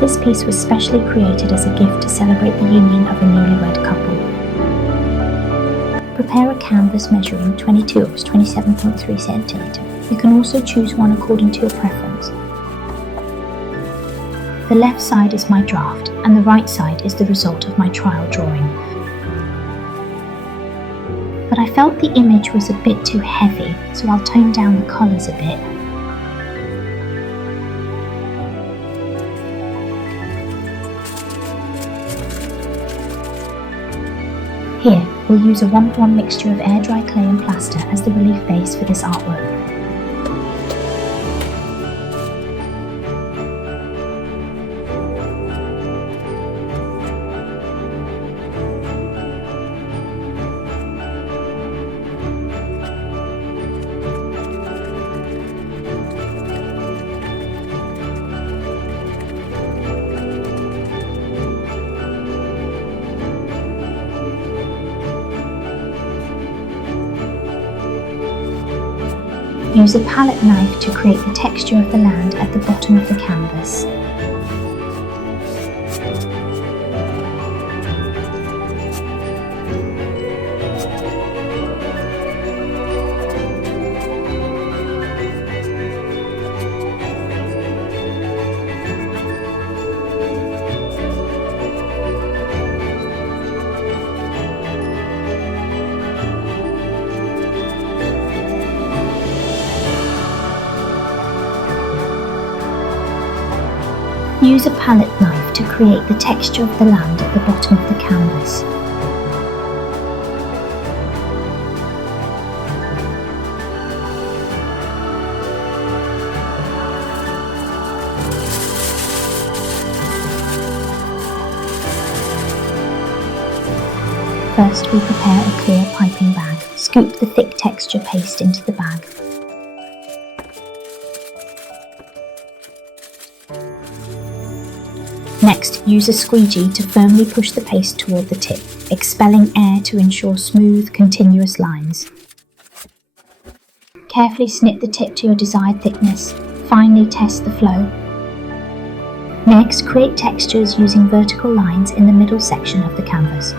This piece was specially created as a gift to celebrate the union of a newlywed couple. Prepare a canvas measuring 22 x 27.3 cm. You can also choose one according to your preference. The left side is my draft and the right side is the result of my trial drawing. But I felt the image was a bit too heavy, so I'll tone down the colours a bit. Here, we'll use a 1-to-1 mixture of air-dry clay and plaster as the relief base for this artwork. Use a palette knife to create the texture of the land at the bottom of the canvas. Use a palette knife to create the texture of the land at the bottom of the canvas. First, we prepare a clear piping bag. Scoop the thick texture paste into the bag. Next, use a squeegee to firmly push the paste toward the tip, expelling air to ensure smooth, continuous lines. Carefully snip the tip to your desired thickness. Finally, test the flow. Next, create textures using vertical lines in the middle section of the canvas.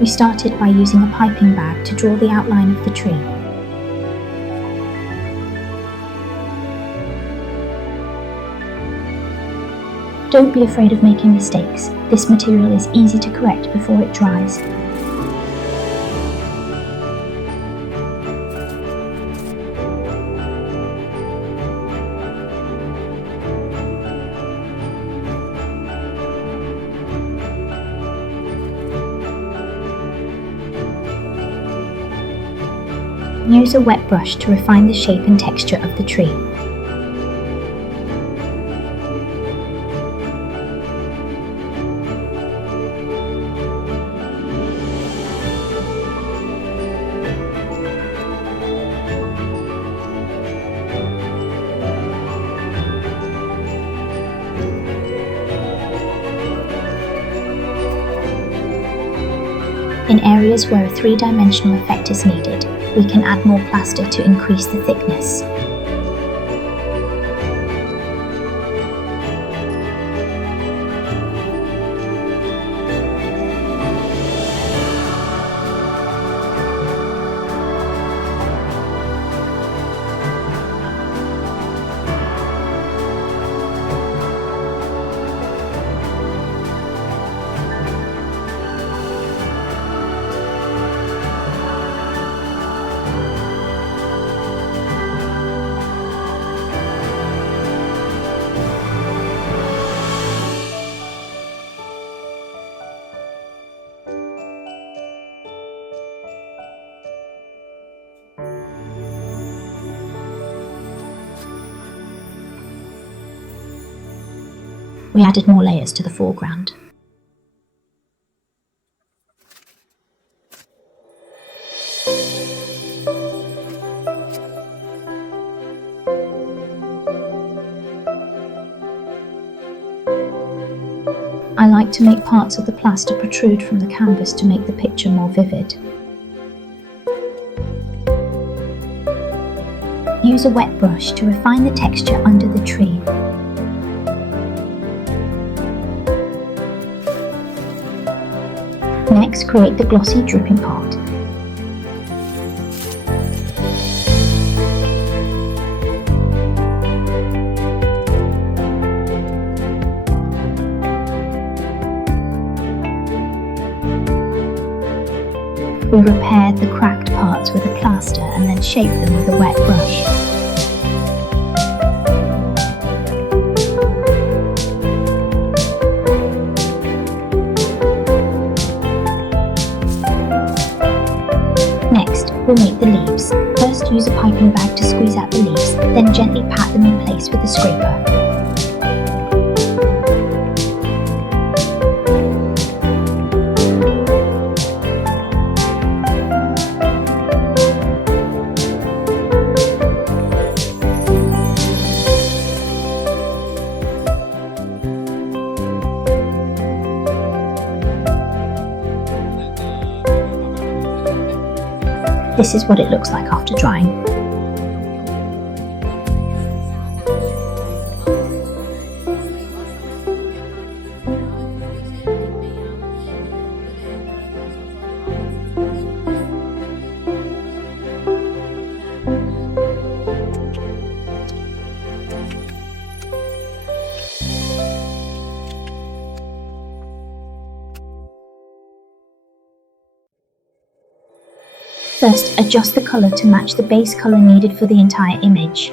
We started by using a piping bag to draw the outline of the tree. Don't be afraid of making mistakes. This material is easy to correct before it dries. Use a wet brush to refine the shape and texture of the tree. In areas where a three-dimensional effect is needed, we can add more plaster to increase the thickness. We added more layers to the foreground. I like to make parts of the plaster protrude from the canvas to make the picture more vivid. Use a wet brush to refine the texture under the tree. Next, create the glossy dripping part. We repaired the cracked parts with a plaster and then shaped them with a wet brush. Next, we'll make the leaves. First, use a piping bag to squeeze out the leaves, then gently pat them in place with a scraper. This is what it looks like after drying. First, adjust the colour to match the base colour needed for the entire image.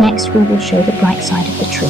Next, we will show the bright side of the tree.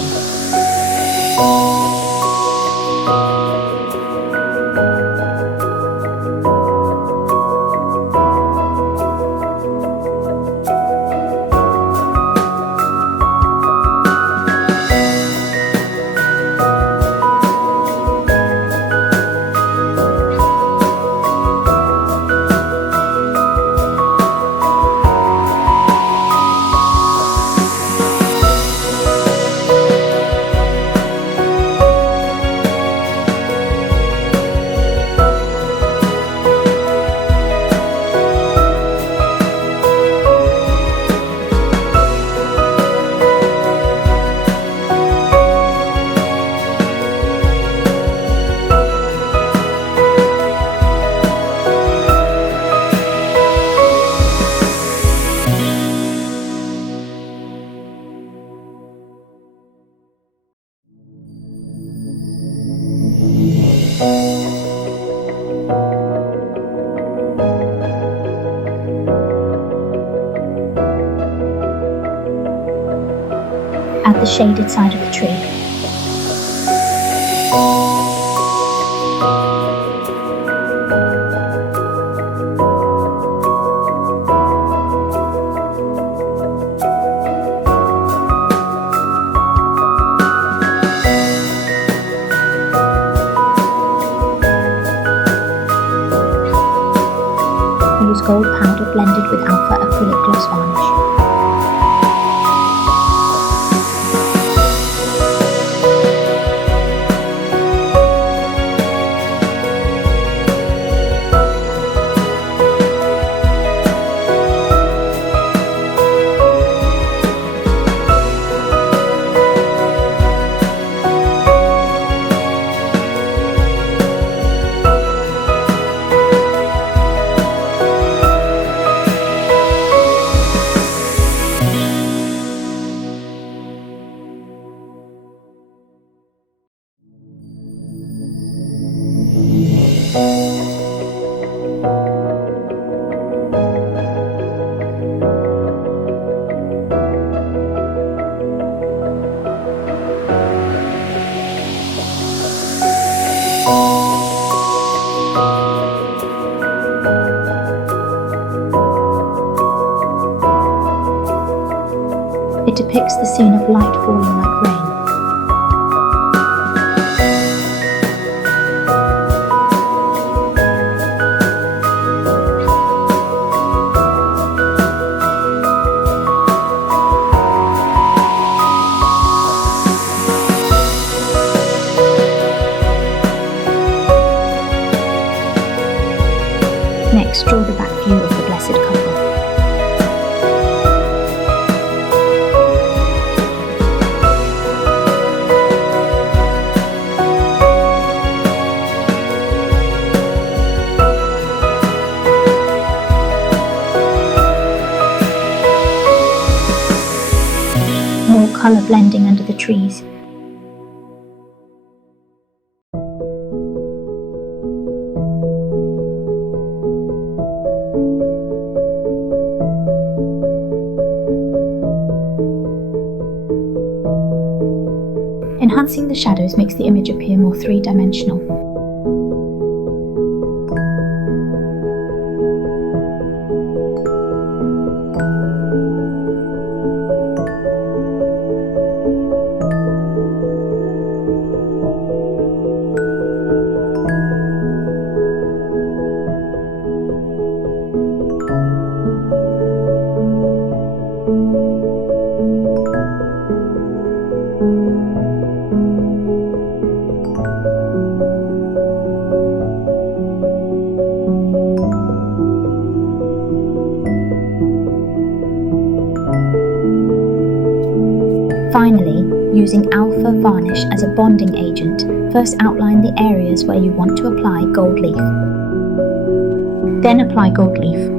at the shaded side of the tree. Use gold powder blended with alpha acrylic gloss varnish. It depicts the scene of light falling like rain. Next, draw the back view of the blessed couple. More colour blending under the trees. Enhancing the shadows makes the image appear more three-dimensional. Finally, using alpha varnish as a bonding agent, first outline the areas where you want to apply gold leaf. Then apply gold leaf.